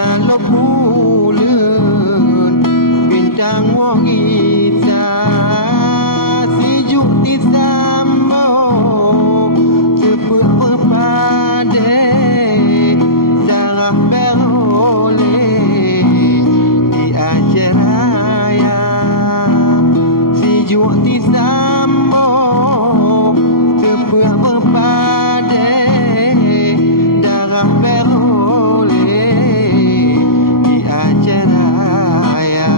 Salo bulan bintang wangi sejuk di sambung cepet berpade darah beroleh di Aceh Raya sejuk di sambung cepet berpade darah beroleh di Aceh Raya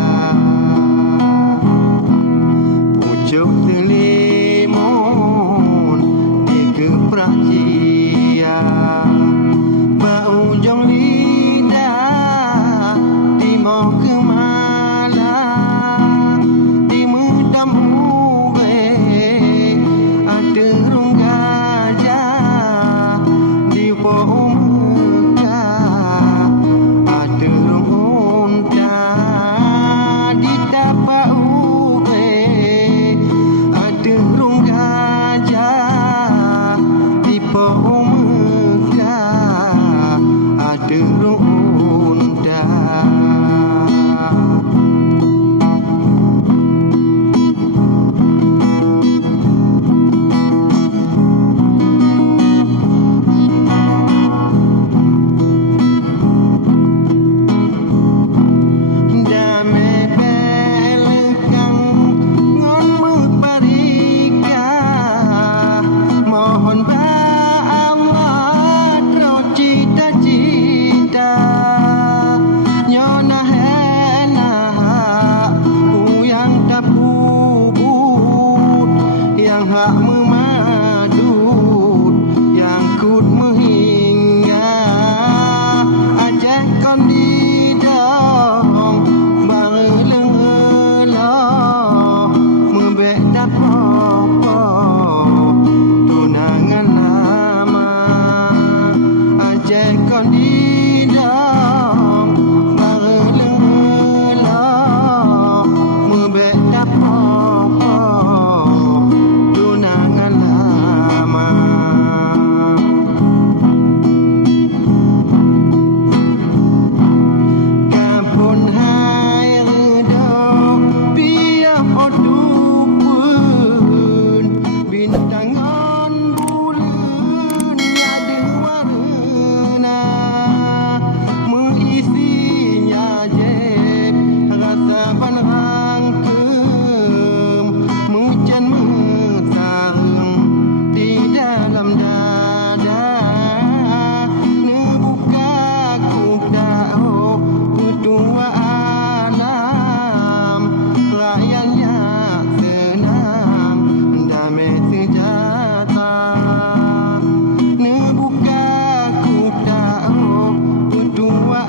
pucuk selimun digeprak cia berujung lidah timur ke malang di mendam urek ada rung gajah di pohon Mekah ada rung unta di tapak urek ada rung gajah di pohon Mekah ada rung unta. Damai belakang ngon muparika mohon ba Allah terus cita-cita nyona henah yang tak bubut yang hak memadut yang kut menghingga ajak kon di dong bareleng eloh membek dapopo tunangan lama ajak kon di dong bareleng eloh membek dapopo tunangan lama. Kampun hai redok biar hodupun bintangan bulan ada warna mengisinya jeb rasa panrangkem mujan mesarem di dalam dada nebuka kudao kedua alam rakyatnya senang damai sejahtera nebuka kudao kedua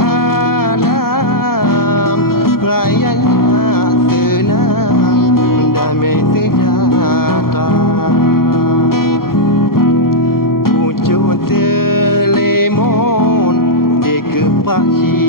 alam rakyatnya senang damai sejahtera. Pucuk selimun digeprak cia